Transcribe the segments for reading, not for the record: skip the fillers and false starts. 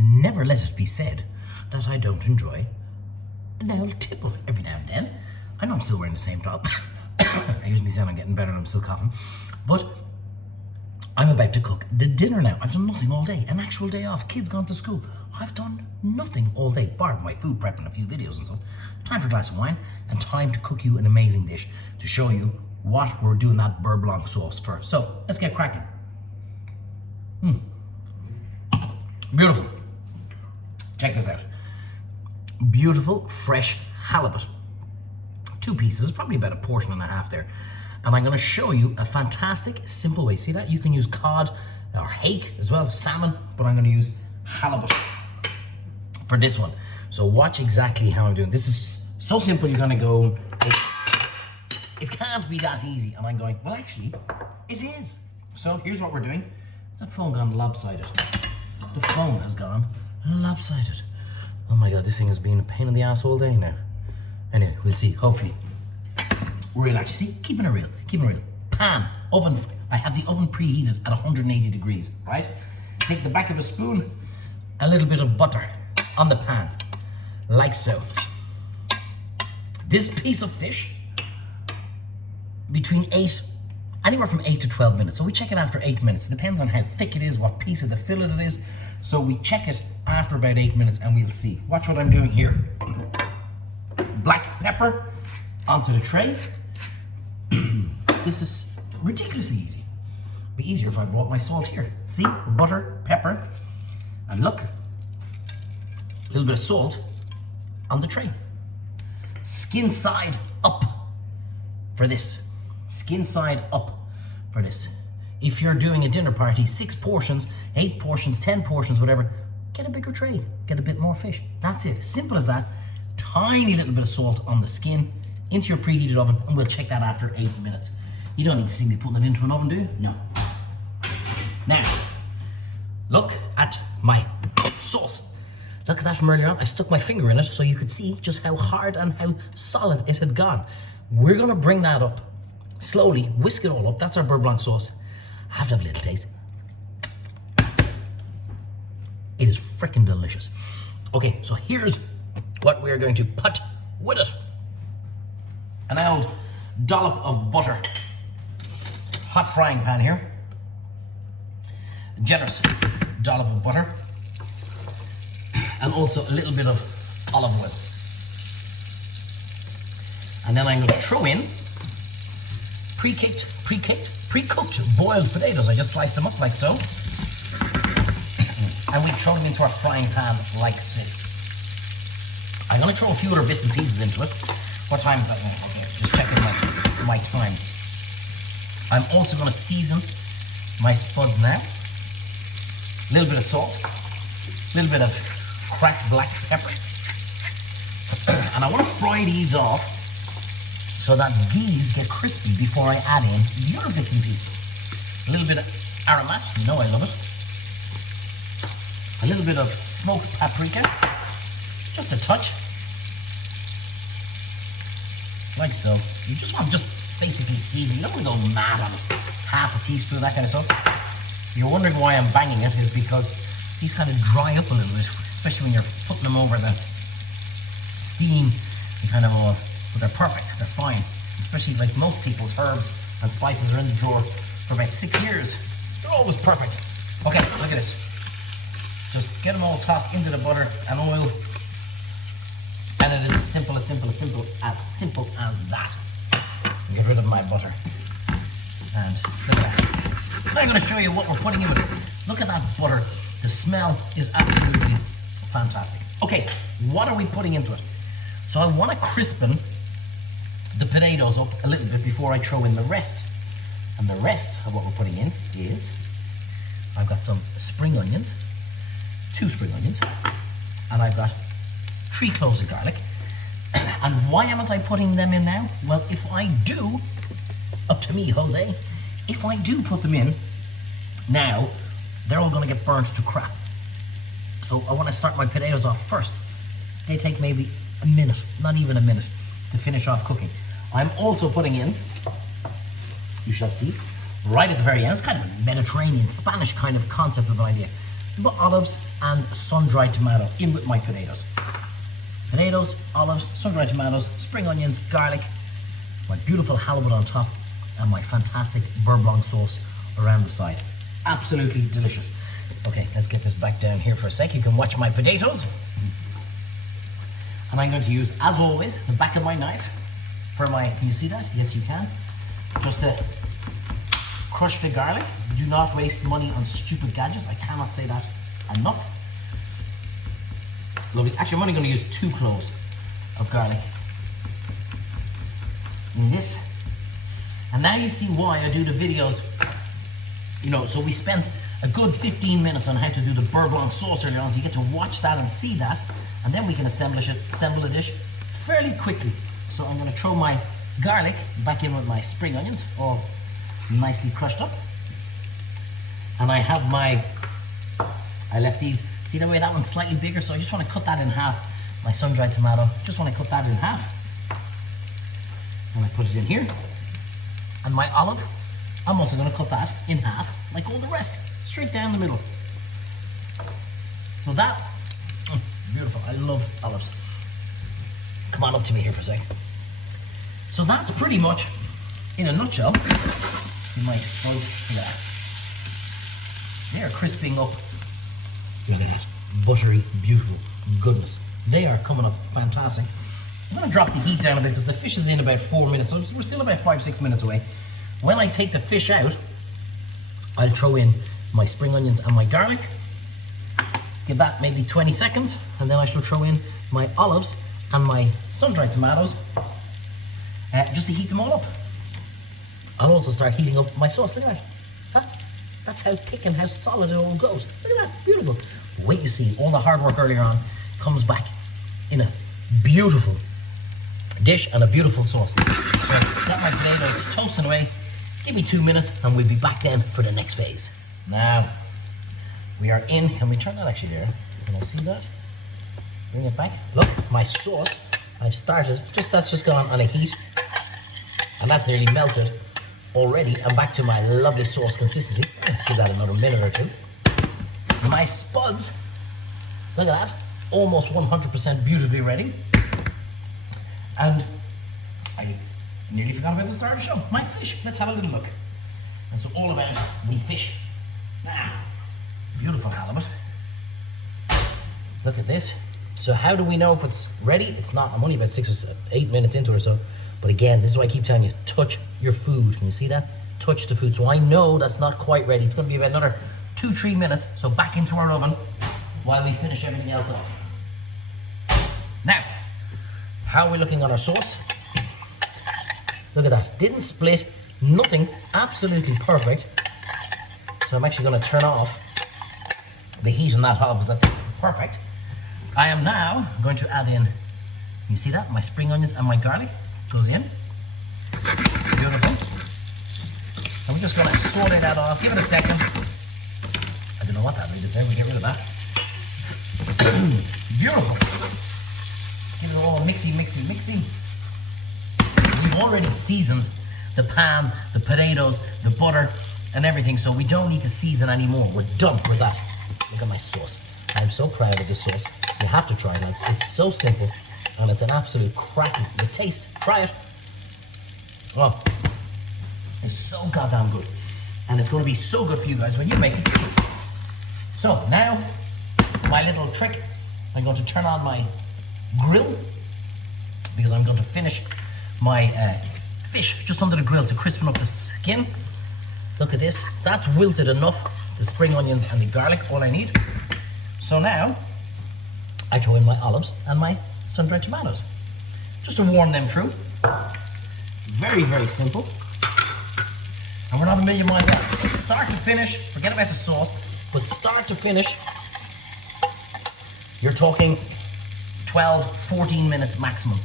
never let it be said that I don't enjoy a little tipple every now and then. I know I'm still wearing the same top. Excuse me, sound I'm getting better and I'm still coughing. But I'm about to cook the dinner now. I've done nothing all day. An actual day off. Kids gone to school. I've done nothing all day, bar my food prep and a few videos and stuff. Time for a glass of wine and time to cook you an amazing dish to show you what we're doing that beurre blanc sauce for. So let's get cracking. Beautiful. Check this out. Beautiful, fresh halibut. 2 pieces, probably about a portion and a half there. And I'm going to show you a fantastic, simple way. See that? You can use cod or hake as well, salmon, but I'm going to use halibut for this one. So watch exactly how I'm doing. This is so simple, you're going to go, it can't be that easy. And I'm going, well, actually, it is. So here's what we're doing. Is that phone gone lopsided? The phone has gone lopsided. Oh my God, this thing has been a pain in the ass all day now. Anyway, we'll see, hopefully. Real, actually, see, keeping it real. Pan, oven, I have the oven preheated at 180 degrees, right? Take the back of a spoon, a little bit of butter on the pan, like so. This piece of fish, anywhere from 8 to 12 minutes. So we check it after 8 minutes. It depends on how thick it is, what piece of the fillet it is. So we check it after about 8 minutes and we'll see. Watch what I'm doing here. Black pepper onto the tray. This is ridiculously easy. It'd be easier if I brought my salt here. See, butter, pepper, and look, a little bit of salt on the tray. Skin side up for this. Skin side up for this. If you're doing a dinner party, 6 portions, 8 portions, 10 portions, whatever, get a bigger tray, get a bit more fish. That's it, simple as that. Tiny little bit of salt on the skin into your preheated oven, and we'll check that after 8 minutes. You don't need to see me putting it into an oven, do you? No. Now, look at my sauce. Look at that from earlier on. I stuck my finger in it so you could see just how hard and how solid it had gone. We're gonna bring that up slowly, whisk it all up. That's our beurre blanc sauce. I have to have a little taste. It is freaking delicious. Okay, so here's what we're going to put with it. An old dollop of butter. Hot frying pan here. A generous dollop of butter. And also a little bit of olive oil. And then I'm going to throw in pre-cooked boiled potatoes. I just sliced them up like so. And we throw them into our frying pan like this. I'm going to throw a few other bits and pieces into it. What time is that now? Okay, just checking my time. I'm also going to season my spuds now. A little bit of salt, a little bit of cracked black pepper. And I want to fry these off so that these get crispy before I add in the other bits and pieces. A little bit of aromat, you know I love it. A little bit of smoked paprika, just a touch. Like so. You just want to basically season. You don't want to go mad on it. Half a teaspoon, that kind of stuff. You're wondering why I'm banging it is because these kind of dry up a little bit, especially when you're putting them over the steam and kind of all, but they're perfect, they're fine. Especially like most people's herbs and spices are in the drawer for about 6 years. They're always perfect. Okay, look at this. Just get them all tossed into the butter and oil. And it is simple as that. Get rid of my butter. And look at that. And I'm going to show you what we're putting in with it. Look at that butter. The smell is absolutely fantastic. Okay, what are we putting into it? So I want to crispen the potatoes up a little bit before I throw in the rest. And the rest of what we're putting in is, I've got some spring onions, 2 spring onions, and I've got 3 cloves of garlic. And why am I putting them in now? Well, if I do, up to me, Jose, if I do put them in now, they're all going to get burnt to crap. So I want to start my potatoes off first. They take maybe a minute, not even a minute, to finish off cooking. I'm also putting in, you shall see, right at the very end, it's kind of a Mediterranean, Spanish kind of concept of an idea. olives and sun-dried tomato in with my potatoes. Potatoes, olives, sun-dried tomatoes, spring onions, garlic, my beautiful halibut on top, and my fantastic beurre blanc sauce around the side. Absolutely delicious. Okay, let's get this back down here for a sec. You can watch my potatoes. And I'm going to use, as always, the back of my knife for my, can you see that? Yes, you can. Just to crush the garlic. Do not waste money on stupid gadgets. I cannot say that enough. Lovely. Actually, I'm only going to use 2 cloves of garlic in this. And now you see why I do the videos. You know, so we spent a good 15 minutes on how to do the beurre blanc sauce earlier on, so you get to watch that and see that, and then we can assemble a dish fairly quickly. So I'm going to throw my garlic back in with my spring onions, all nicely crushed up. And I have I left these, see the way that one's slightly bigger, so I just want to cut that in half. My sun-dried tomato, just want to cut that in half. And I put it in here. And my olive, I'm also going to cut that in half, like all the rest, straight down the middle. So that, beautiful, I love olives. Come on up to me here for a second. So that's pretty much, in a nutshell, my spuds. Look at that. They are crisping up. Look at that, buttery, beautiful goodness. They are coming up fantastic. I'm going to drop the heat down a bit because the fish is in about 4 minutes, so we're still about 5-6 minutes away. When I take the fish out, I'll throw in my spring onions and my garlic. Give that maybe 20 seconds, and then I shall throw in my olives and my sun-dried tomatoes just to heat them all up. I'll also start heating up my sauce. Look at that. Huh? That's how thick and how solid it all goes. Look at that, beautiful. Wait to see, all the hard work earlier on comes back in a beautiful dish and a beautiful sauce. So got my potatoes toasting away. Give me 2 minutes and we'll be back then for the next phase. Now, we are in, can we turn that actually there? Can I see that? Bring it back. Look, my sauce, I've started, that's just gone on a heat, and that's nearly melted already. I'm back to my lovely sauce consistency. Give that another minute or two. My spuds, look at that, almost 100% beautifully ready. And I nearly forgot about the start of the show. My fish, let's have a little look. And so all about the fish. Now, beautiful halibut. Look at this. So how do we know if it's ready? It's not, I'm only about 6 or 8 minutes into it or so. But again, this is why I keep telling you, touch your food. Can you see that? Touch the food. So I know that's not quite ready. It's gonna be about another 2-3 minutes. So back into our oven while we finish everything else off. Now, how are we looking on our sauce? Look at that, didn't split, nothing, absolutely perfect. So I'm actually gonna turn off the heat on that hob because that's perfect. I am now going to add in, you see that? My spring onions and my garlic goes in. Beautiful. And we're just gonna saute that off, give it a second. I don't know what that really is there, we get rid of that. Beautiful. Give it all mixy, mixy, mixy. We've already seasoned the pan, the potatoes, the butter, and everything, so we don't need to season anymore. We're done with that. Look at my sauce. I'm so proud of this sauce. You have to try it, lads. It's so simple, and it's an absolute cracking. The taste, try it. Oh, it's so goddamn good. And it's going to be so good for you guys when you make it too. So now, my little trick, I'm going to turn on my grill because I'm going to finish my fish just under the grill to crispen up the skin. Look at this, that's wilted enough, the spring onions and the garlic, all I need. So now I throw in my olives and my sun-dried tomatoes just to warm them through. Very, very simple. And we're not a million miles out. Start to finish, forget about the sauce, but start to finish, you're talking 12, 14 minutes maximum.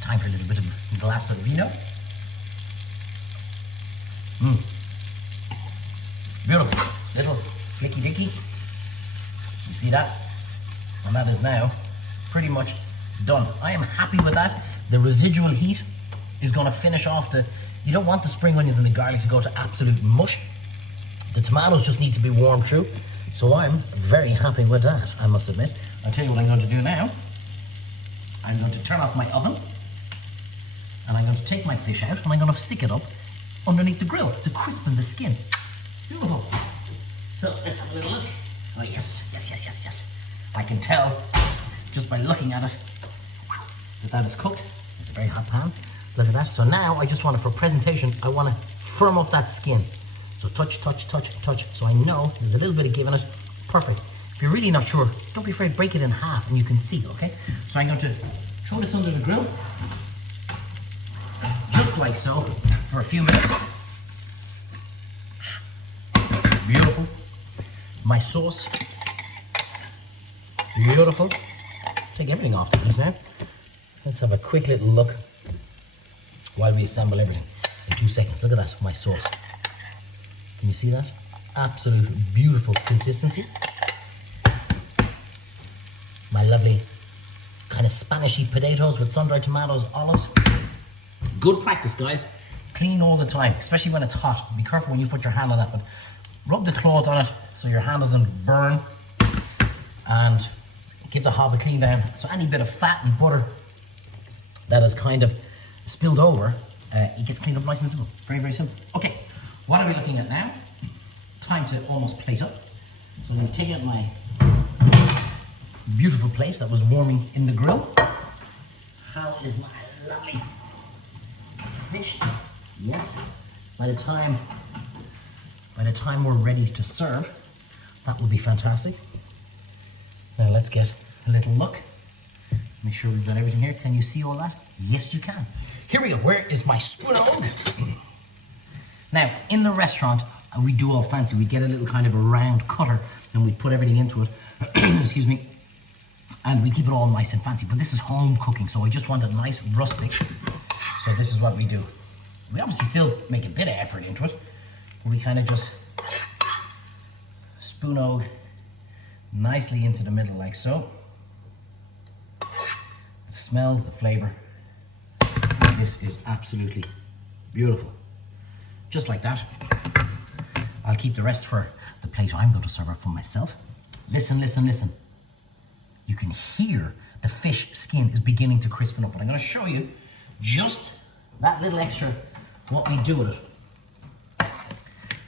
Time for a little bit of a glass of vino. Beautiful. Little flicky dicky. You see that? And that is now pretty much done. I am happy with that. The residual heat is going to finish off you don't want the spring onions and the garlic to go to absolute mush. The tomatoes just need to be warmed through. So I'm very happy with that, I must admit. I'll tell you what I'm going to do now. I'm going to turn off my oven, and I'm going to take my fish out, and I'm going to stick it up underneath the grill to crispen the skin. Beautiful. So let's have a little look. Oh yes, yes, yes, yes, yes. I can tell just by looking at it that is cooked. It's a very hot pan. Look at that. So now I just want it for presentation. I want to firm up that skin. So touch, touch, touch, touch. So I know there's a little bit of give in it. Perfect. If you're really not sure, don't be afraid, break it in half and you can see, okay? So I'm going to throw this under the grill, just like so, for a few minutes. Beautiful. My sauce. Beautiful. Take everything off to eat now. Let's have a quick little look while we assemble everything. In 2 seconds. Look at that, my sauce. Can you see that? Absolute beautiful consistency. My lovely kind of Spanishy potatoes with sun-dried tomatoes, olives. Good practice, guys. Clean all the time, especially when it's hot. Be careful when you put your hand on that, but rub the cloth on it so your hand doesn't burn, and give the hob a clean down. So any bit of fat and butter that is kind of spilled over, it gets cleaned up nice and simple. Very, very simple. Okay, what are we looking at now? Time to almost plate up. So I'm going to take out my beautiful plate that was warming in the grill. How is my lovely fish? Yes. By the time we're ready to serve, that will be fantastic. Now let's get a little look. Make sure we've got everything here. Can you see all that? Yes, you can. Here we go. Where is my spoon? Now, in the restaurant, we do all fancy. We get a little kind of a round cutter and we put everything into it. Excuse me. And we keep it all nice and fancy. But this is home cooking, so I just want it nice, rustic. So this is what we do. We obviously still make a bit of effort into it. But we kind of just spoon nicely into the middle like so. The smells, the flavor. This is absolutely beautiful. Just like that. I'll keep the rest for the plate I'm going to serve up for myself. Listen, listen, listen. You can hear the fish skin is beginning to crispen up. And I'm going to show you just that little extra, what we do with it.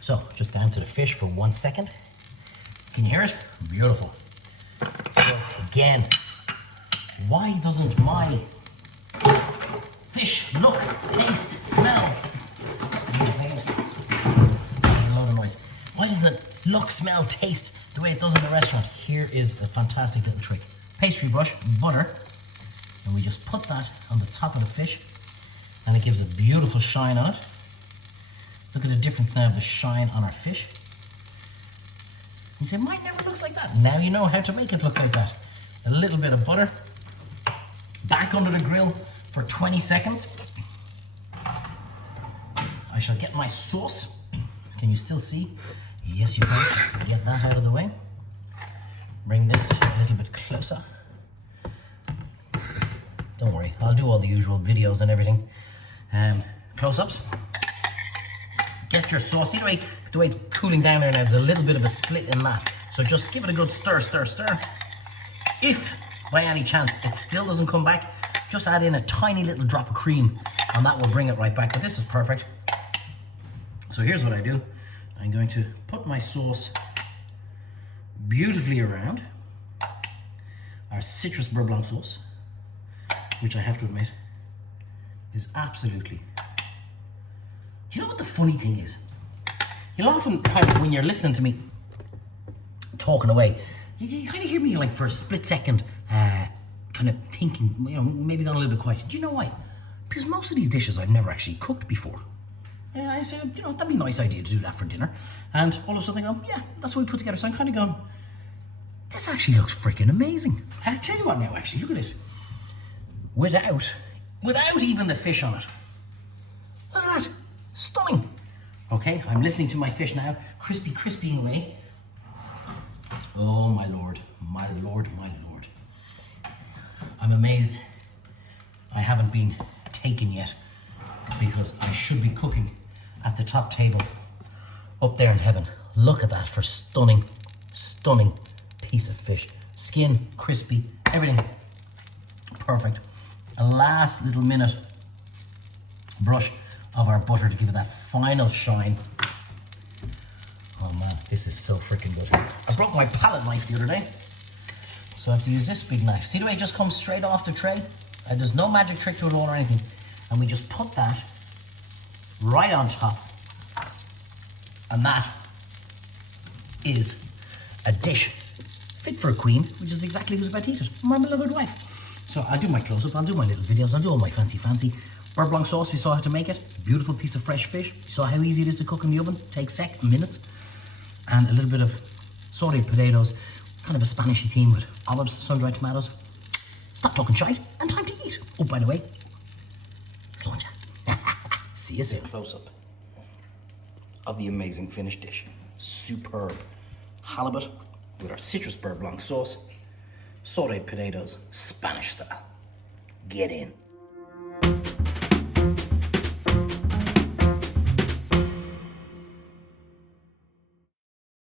So, just down to the fish for 1 second. Can you hear it? Beautiful. So, again, why doesn't my fish look, taste, smell? Give me a second. A load of noise. Why does it look, smell, taste the way it does in the restaurant? Here is a fantastic little trick. Pastry brush, butter, and we just put that on the top of the fish, and it gives a beautiful shine on it. Look at the difference now of the shine on our fish. You say, mine never looks like that. Now you know how to make it look like that. A little bit of butter, back under the grill for 20 seconds. I shall get my sauce. Can you still see? Yes, you can. Get that out of the way. Bring this a little bit closer. Don't worry, I'll do all the usual videos and everything. Close-ups. Get your sauce. See the way it's cooling down there now, there's a little bit of a split in that. So just give it a good stir, stir, stir. If by any chance it still doesn't come back, just add in a tiny little drop of cream and that will bring it right back. But this is perfect. So here's what I do. I'm going to put my sauce beautifully around our citrus beurre blanc sauce, which I have to admit is absolutely... Do you know what the funny thing is? You'll often kind of, when you're listening to me talking away, you kind of hear me like for a split second kind of thinking, you know, maybe gone a little bit quiet. Do you know why? Because most of these dishes I've never actually cooked before. I say, you know, that'd be a nice idea to do that for dinner. And all of a sudden I go, yeah, that's what we put together. So I'm kind of going, this actually looks freaking amazing. I'll tell you what now, actually, look at this. Without even the fish on it. Look at that. Stunning. Okay, I'm listening to my fish now, crispy away. Oh my lord, my lord, my lord. I'm amazed I haven't been taken yet, because I should be cooking at the top table up there in heaven. Look at that for stunning Stunning piece of fish. Skin, crispy, everything perfect. A last little minute brush of our butter to give it that final shine. Oh man, this is so freaking good. I broke my palette knife the other day, so I have to use this big knife. See the way it just comes straight off the tray? There's no magic trick to it or anything. And we just put that right on top. And that is a dish fit for a queen, which is exactly who's about to eat it. My beloved wife. So I'll do my close-up, I'll do my little videos, I'll do all my fancy. Beurre blanc sauce, we saw how to make it. Beautiful piece of fresh fish. You saw how easy it is to cook in the oven. Takes minutes. And a little bit of sauteed potatoes. Kind of a Spanishy theme with olives, sun-dried tomatoes. Stop talking shite, and time to eat. Oh, by the way, it's lunch. See you soon. Close-up of the amazing finished dish. Superb halibut with our citrus beurre blanc sauce, sauteed potatoes, Spanish style. Get in.